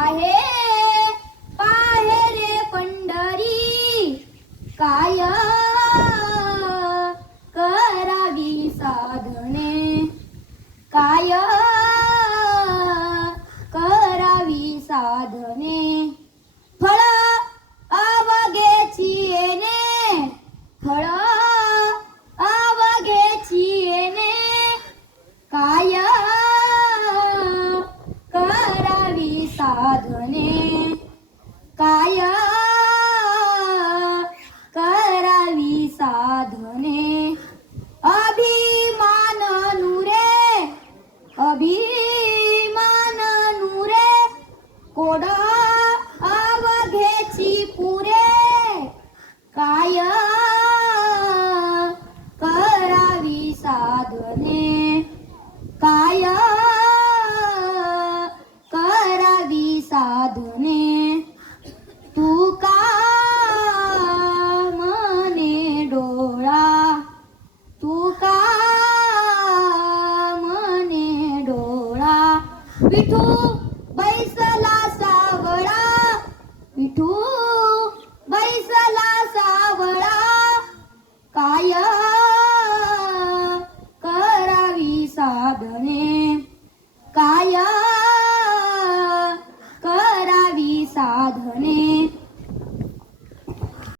पाहे पाहे रे पंढरी काय करावी साधने काय करावी साधने फळ अवघेची येणे फळ अवघेची येणे काय करावी साधने काय करावी साधने अभिमान नुरे अभिमान नुरे कोड अवघेची पुरे काय करावी साधने काय करावी साधने तू का मने डोळा तू का मने डोळा विठू बैसला सावळा विठू बैसला सावळा काय करावी साधने